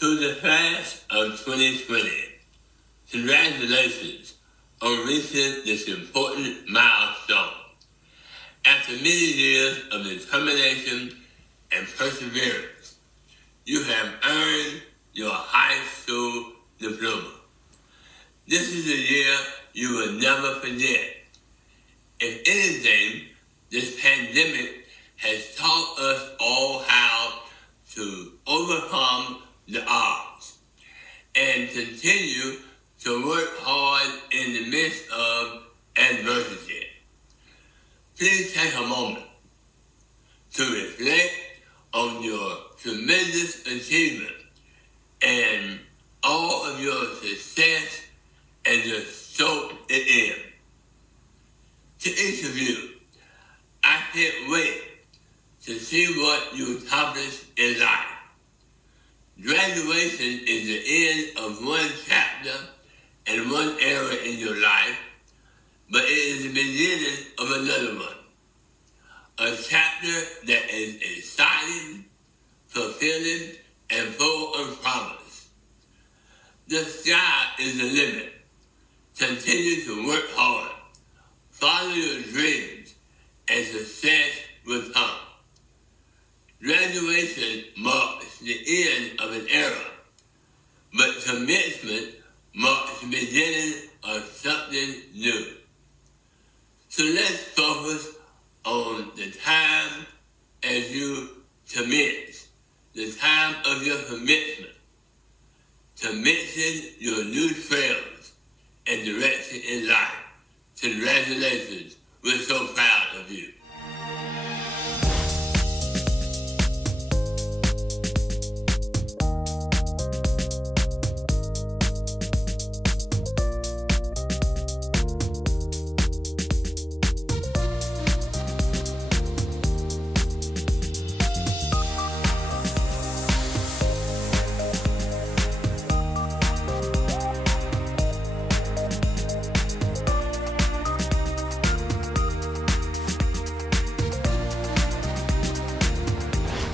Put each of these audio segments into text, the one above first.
To the class of 2020, congratulations on reaching this important milestone. After many years of determination and perseverance, you have earned your high school diploma. This is a year you will never forget. If anything, this pandemic has taught us all how to overcome the odds and continue to work hard in the midst of adversity. Please take a moment to reflect on your tremendous achievement and all of your success and just soak it in. To each of you, I can't wait to see what you accomplish in life. Graduation is the end of one chapter and one era in your life, but it is the beginning of another one. A chapter that is exciting, fulfilling, and full of promise. The sky is the limit. Continue to work hard, follow your dreams, and success will come. Graduation marks the end of an era, but commencement marks the beginning of something new. So let's focus on the time as you commence, the time of your commencement, commencing your new trails and direction in life. Congratulations, we're so proud of you.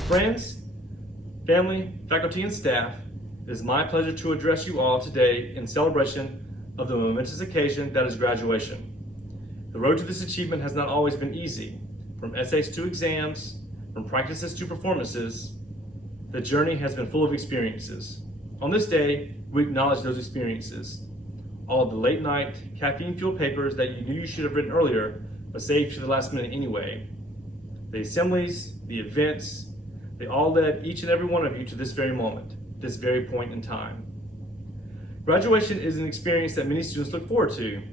Friends, family, faculty, and staff, it is my pleasure to address you all today in celebration of the momentous occasion that is graduation. The road to this achievement has not always been easy. From essays to exams, from practices to performances, the journey has been full of experiences. On this day, we acknowledge those experiences. All of the late night, caffeine-fueled papers that you knew you should have written earlier, but saved to the last minute anyway. The assemblies, the events, they all led each and every one of you to this very moment, this very point in time. Graduation is an experience that many students look forward to,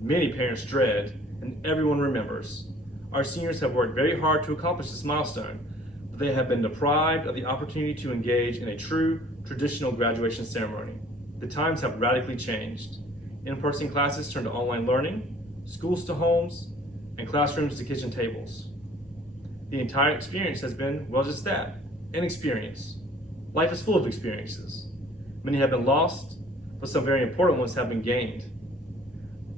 many parents dread, and everyone remembers. Our seniors have worked very hard to accomplish this milestone, but they have been deprived of the opportunity to engage in a true traditional graduation ceremony. The times have radically changed. In-person classes turned to online learning, schools to homes, and classrooms to kitchen tables. The entire experience has been, well, just that, an experience. Life is full of experiences. Many have been lost, but some very important ones have been gained.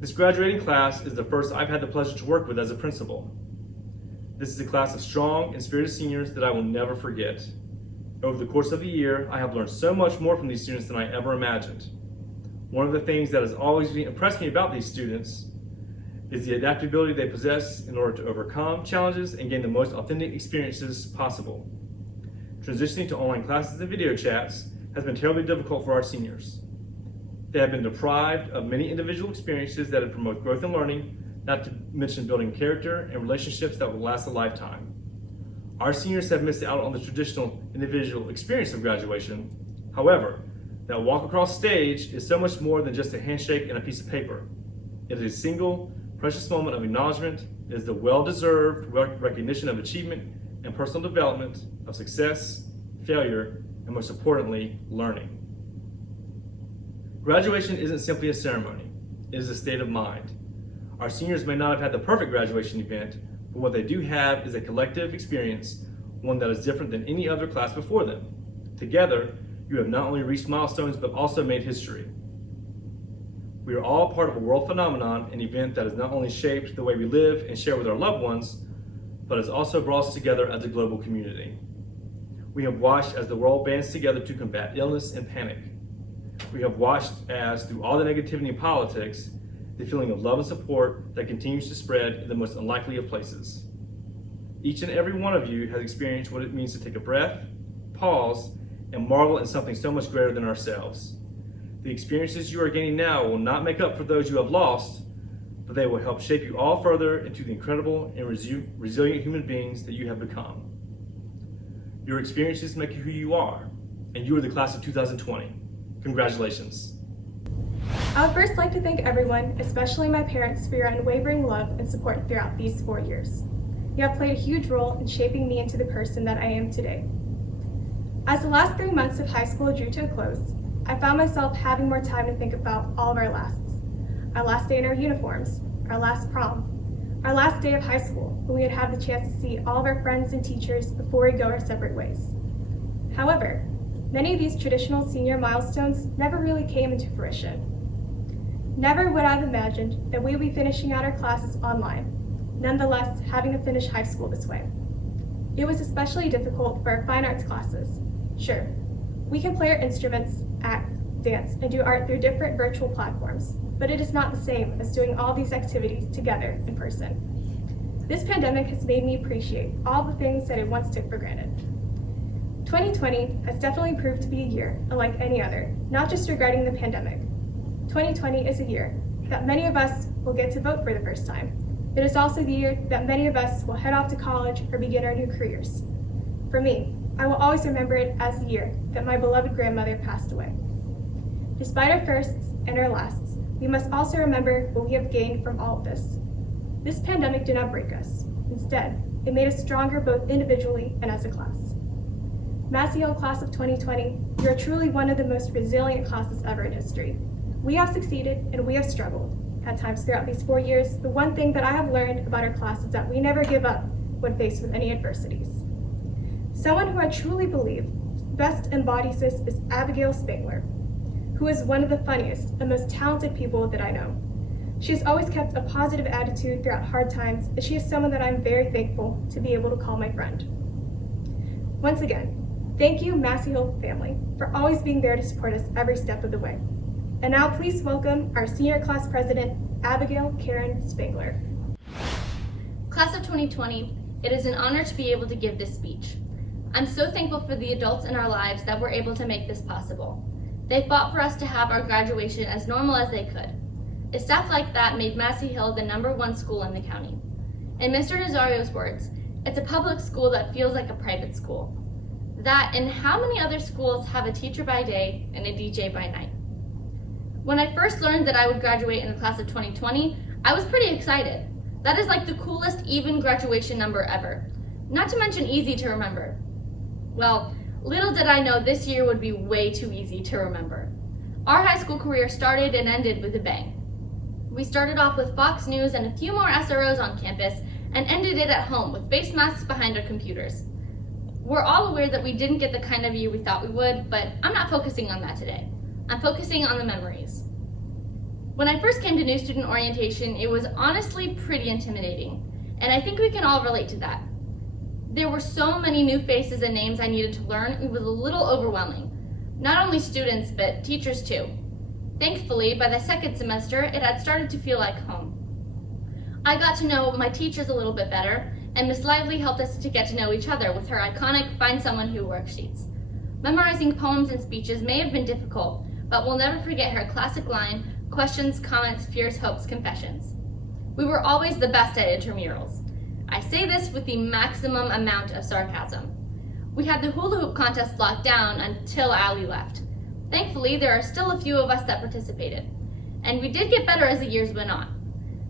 This graduating class is the first I've had the pleasure to work with as a principal. This is a class of strong and spirited seniors that I will never forget. Over the course of the year, I have learned so much more from these students than I ever imagined. One of the things that has always impressed me about these students is the adaptability they possess in order to overcome challenges and gain the most authentic experiences possible. Transitioning to online classes and video chats has been terribly difficult for our seniors. They have been deprived of many individual experiences that would promote growth and learning, not to mention building character and relationships that will last a lifetime. Our seniors have missed out on the traditional individual experience of graduation. However, that walk across stage is so much more than just a handshake and a piece of paper. It is a single, precious moment of acknowledgement. It is the well-deserved recognition of achievement and personal development, of success, failure, and most importantly, learning. Graduation isn't simply a ceremony. It is a state of mind. Our seniors may not have had the perfect graduation event, but what they do have is a collective experience, one that is different than any other class before them. Together, you have not only reached milestones, but also made history. We are all part of a world phenomenon, an event that has not only shaped the way we live and share with our loved ones, but has also brought us together as a global community. We have watched as the world bands together to combat illness and panic. We have watched as, through all the negativity in politics, the feeling of love and support that continues to spread in the most unlikely of places. Each and every one of you has experienced what it means to take a breath, pause, and marvel at something so much greater than ourselves. The experiences you are gaining now will not make up for those you have lost, but they will help shape you all further into the incredible and resilient human beings that you have become. Your experiences make you who you are, and you are the class of 2020. Congratulations. I would first like to thank everyone, especially my parents, for your unwavering love and support throughout these 4 years. You have played a huge role in shaping me into the person that I am today. As the last 3 months of high school drew to a close, I found myself having more time to think about all of our lasts. Our last day in our uniforms, our last prom, our last day of high school, when we would have the chance to see all of our friends and teachers before we go our separate ways. However, many of these traditional senior milestones never really came into fruition. Never would I have imagined that we would be finishing out our classes online, nonetheless having to finish high school this way. It was especially difficult for our fine arts classes. Sure, we can play our instruments, act, dance, and do art through different virtual platforms, but it is not the same as doing all these activities together in person. This pandemic has made me appreciate all the things that I once took for granted. 2020 has definitely proved to be a year unlike any other, not just regarding the pandemic. 2020 is a year that many of us will get to vote for the first time. It is also the year that many of us will head off to college or begin our new careers. For me, I will always remember it as the year that my beloved grandmother passed away. Despite our firsts and our lasts, we must also remember what we have gained from all of this. This pandemic did not break us. Instead, it made us stronger both individually and as a class. Massey Hill Class of 2020, you are truly one of the most resilient classes ever in history. We have succeeded and we have struggled at times throughout these 4 years, but one thing that I have learned about our class is that we never give up when faced with any adversities. Someone who I truly believe best embodies this is Abigail Spangler, who is one of the funniest and most talented people that I know. She has always kept a positive attitude throughout hard times, and she is someone that I'm very thankful to be able to call my friend. Once again, thank you, Massey Hill family, for always being there to support us every step of the way. And now please welcome our senior class president, Abigail Karen Spangler. Class of 2020, it is an honor to be able to give this speech. I'm so thankful for the adults in our lives that were able to make this possible. They fought for us to have our graduation as normal as they could. A staff like that made Massey Hill the #1 school in the county. In Mr. Nazario's words, it's a public school that feels like a private school. That and how many other schools have a teacher by day and a DJ by night. When I first learned that I would graduate in the class of 2020, I was pretty excited. That is like the coolest even graduation number ever. Not to mention easy to remember. Well, little did I know this year would be way too easy to remember. Our high school career started and ended with a bang. We started off with Fox News and a few more SROs on campus and ended it at home with face masks behind our computers. We're all aware that we didn't get the kind of year we thought we would, but I'm not focusing on that today. I'm focusing on the memories. When I first came to new student orientation, it was honestly pretty intimidating, and I think we can all relate to that. There were so many new faces and names I needed to learn, it was a little overwhelming. Not only students, but teachers too. Thankfully, by the second semester, it had started to feel like home. I got to know my teachers a little bit better, and Miss Lively helped us to get to know each other with her iconic Find Someone Who worksheets. Memorizing poems and speeches may have been difficult, but we'll never forget her classic line, questions, comments, fears, hopes, confessions. We were always the best at intramurals. I say this with the maximum amount of sarcasm. We had the hula hoop contest locked down until Allie left. Thankfully, there are still a few of us that participated, and we did get better as the years went on.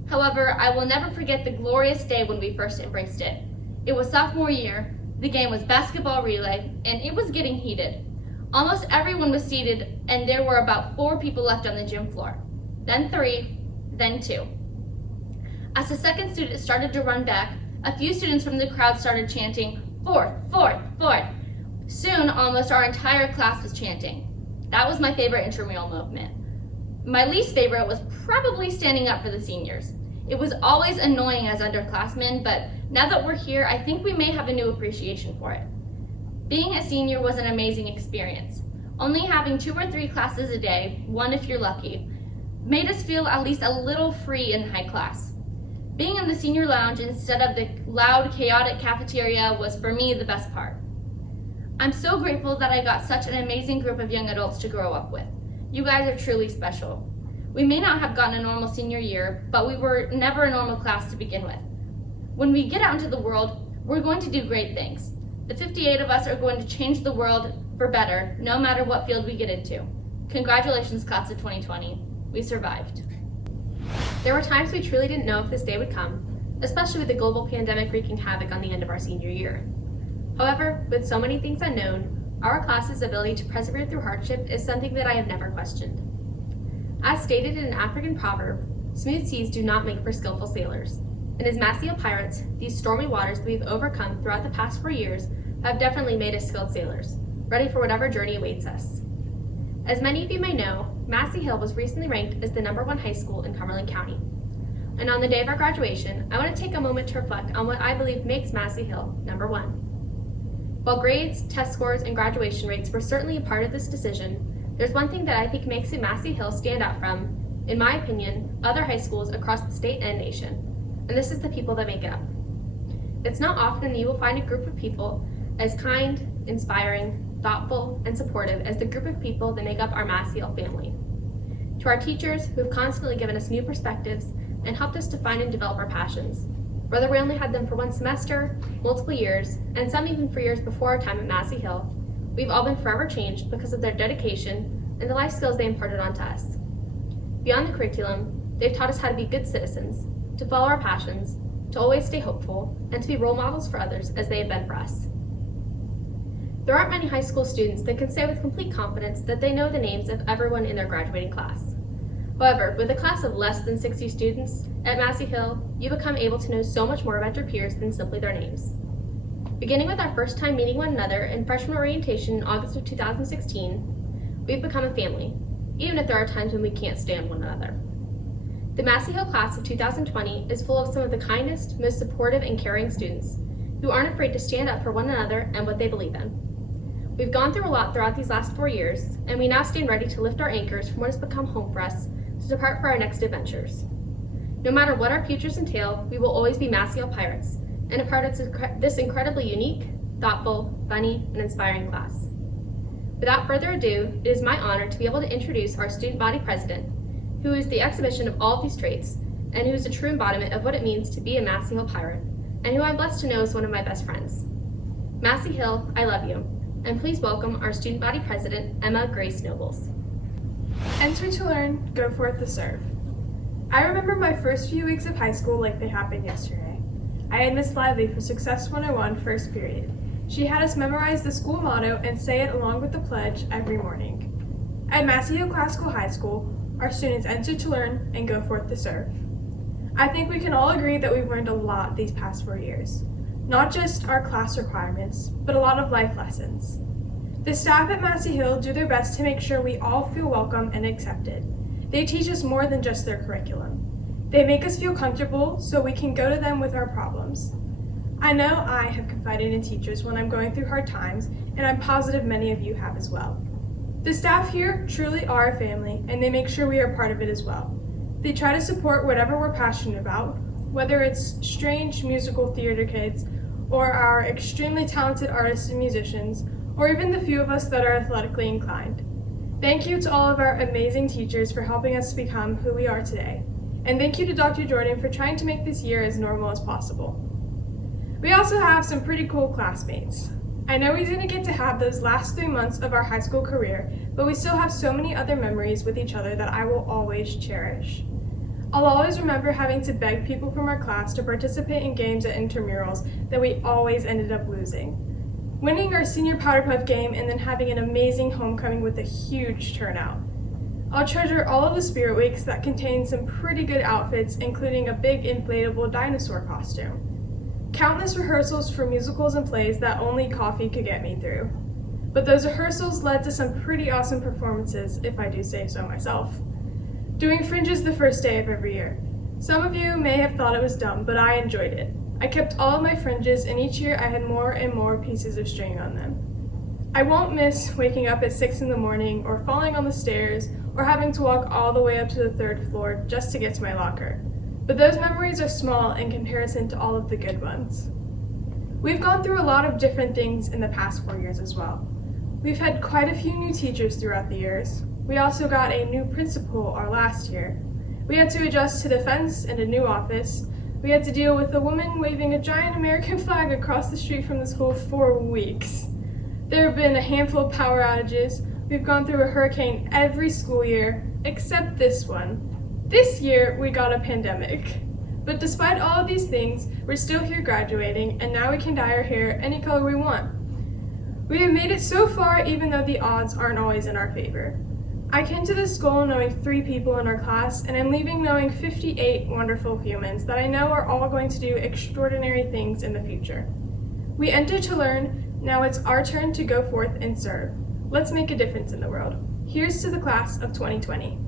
However, I will never forget the glorious day when we first embraced it. It was sophomore year, the game was basketball relay, and it was getting heated. Almost everyone was seated, and there were about 4 people left on the gym floor. Then 3, then 2. As the second student started to run back, a few students from the crowd started chanting, "Fourth, fourth, fourth." Soon, almost our entire class was chanting. That was my favorite intramural movement. My least favorite was probably standing up for the seniors. It was always annoying as underclassmen, but now that we're here, I think we may have a new appreciation for it. Being a senior was an amazing experience. Only having 2 or 3 classes a day, one if you're lucky, made us feel at least a little free in high class. Being in the senior lounge instead of the loud, chaotic cafeteria was for me the best part. I'm so grateful that I got such an amazing group of young adults to grow up with. You guys are truly special. We may not have gotten a normal senior year, but we were never a normal class to begin with. When we get out into the world, we're going to do great things. The 58 of us are going to change the world for better, no matter what field we get into. Congratulations, class of 2020. We survived. There were times we truly didn't know if this day would come, especially with the global pandemic wreaking havoc on the end of our senior year. However, with so many things unknown, our class's ability to persevere through hardship is something that I have never questioned. As stated in an African proverb, smooth seas do not make for skillful sailors. And as Massey pirates, these stormy waters that we've overcome throughout the past 4 years have definitely made us skilled sailors, ready for whatever journey awaits us. As many of you may know, Massey Hill was recently ranked as the #1 high school in Cumberland County. And on the day of our graduation, I want to take a moment to reflect on what I believe makes Massey Hill #1. While grades, test scores, and graduation rates were certainly a part of this decision, there's one thing that I think makes Massey Hill stand out from, in my opinion, other high schools across the state and nation. And this is the people that make it up. It's not often that you will find a group of people as kind, inspiring, thoughtful, and supportive as the group of people that make up our Massey Hill family. To our teachers who have constantly given us new perspectives and helped us define and develop our passions, whether we only had them for 1 semester, multiple years, and some even for years before our time at Massey Hill, we've all been forever changed because of their dedication and the life skills they imparted onto us. Beyond the curriculum, they've taught us how to be good citizens, to follow our passions, to always stay hopeful, and to be role models for others as they have been for us. There aren't many high school students that can say with complete confidence that they know the names of everyone in their graduating class. However, with a class of less than 60 students at Massey Hill, you become able to know so much more about your peers than simply their names. Beginning with our first time meeting one another in freshman orientation in August of 2016, we've become a family, even if there are times when we can't stand one another. The Massey Hill class of 2020 is full of some of the kindest, most supportive, and caring students who aren't afraid to stand up for one another and what they believe in. We've gone through a lot throughout these last 4 years, and we now stand ready to lift our anchors from what has become home for us to depart for our next adventures. No matter what our futures entail, we will always be Massey Hill Pirates, and a part of this incredibly unique, thoughtful, funny, and inspiring class. Without further ado, it is my honor to be able to introduce our student body president, who is the exhibition of all of these traits, and who is a true embodiment of what it means to be a Massey Hill Pirate, and who I'm blessed to know is one of my best friends. Massey Hill, I love you, and please welcome our student body president, Emma Grace Nobles. Enter to learn, go forth to serve. I remember my first few weeks of high school like they happened yesterday. I had Miss Lively for Success 101 first period. She had us memorize the school motto and say it along with the pledge every morning. At Massey Hill Classical High School, our students enter to learn and go forth to serve. I think we can all agree that we've learned a lot these past 4 years. Not just our class requirements, but a lot of life lessons. The staff at Massey Hill do their best to make sure we all feel welcome and accepted. They teach us more than just their curriculum. They make us feel comfortable so we can go to them with our problems. I know I have confided in teachers when I'm going through hard times, and I'm positive many of you have as well. The staff here truly are a family, and they make sure we are part of it as well. They try to support whatever we're passionate about, whether it's strange musical theater kids, or our extremely talented artists and musicians, or even the few of us that are athletically inclined. Thank you to all of our amazing teachers for helping us become who we are today. And thank you to Dr. Jordan for trying to make this year as normal as possible. We also have some pretty cool classmates. I know we didn't get to have those last 3 months of our high school career, but we still have so many other memories with each other that I will always cherish. I'll always remember having to beg people from our class to participate in games at intramurals that we always ended up losing. Winning our senior powder puff game and then having an amazing homecoming with a huge turnout. I'll treasure all of the spirit weeks that contain some pretty good outfits, including a big inflatable dinosaur costume. Countless rehearsals for musicals and plays that only coffee could get me through. But those rehearsals led to some pretty awesome performances, if I do say so myself. Doing fringes the first day of every year. Some of you may have thought it was dumb, but I enjoyed it. I kept all of my fringes, and each year I had more and more pieces of string on them. I won't miss waking up at 6 in the morning or falling on the stairs or having to walk all the way up to the 3rd floor just to get to my locker. But those memories are small in comparison to all of the good ones. We've gone through a lot of different things in the past 4 years as well. We've had quite a few new teachers throughout the years. We also got a new principal our last year. We had to adjust to the fence and a new office. We had to deal with a woman waving a giant American flag across the street from the school for weeks. There have been a handful of power outages. We've gone through a hurricane every school year, except this one. This year, we got a pandemic. But despite all of these things, we're still here graduating, and now we can dye our hair any color we want. We have made it so far even though the odds aren't always in our favor. I came to this school knowing 3 people in our class, and I'm leaving knowing 58 wonderful humans that I know are all going to do extraordinary things in the future. We entered to learn, now it's our turn to go forth and serve. Let's make a difference in the world. Here's to the class of 2020.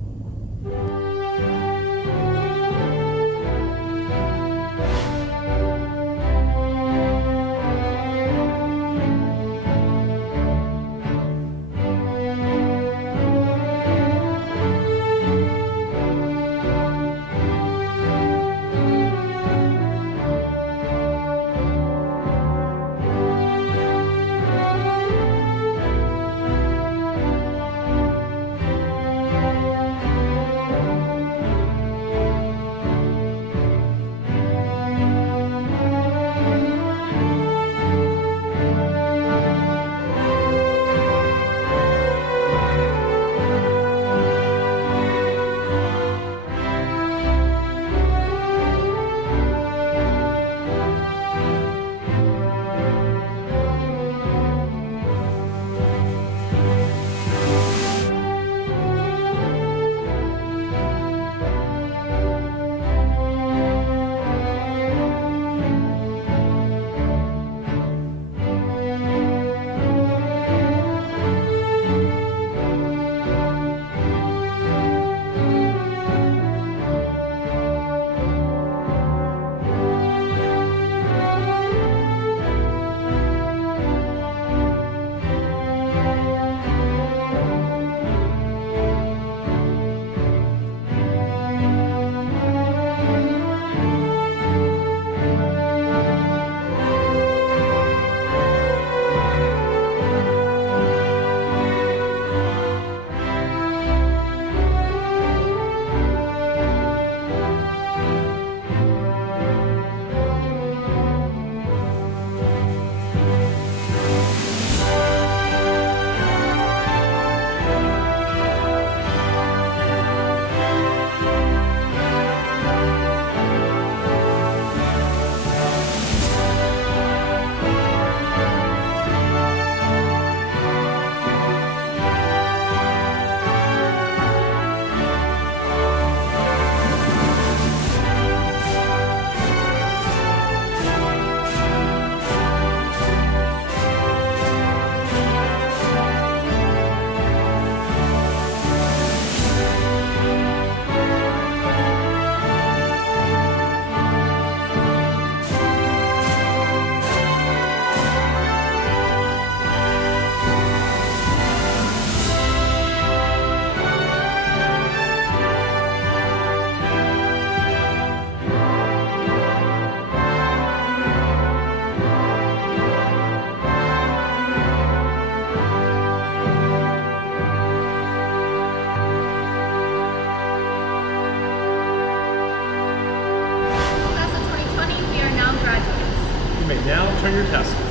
You may now turn your test.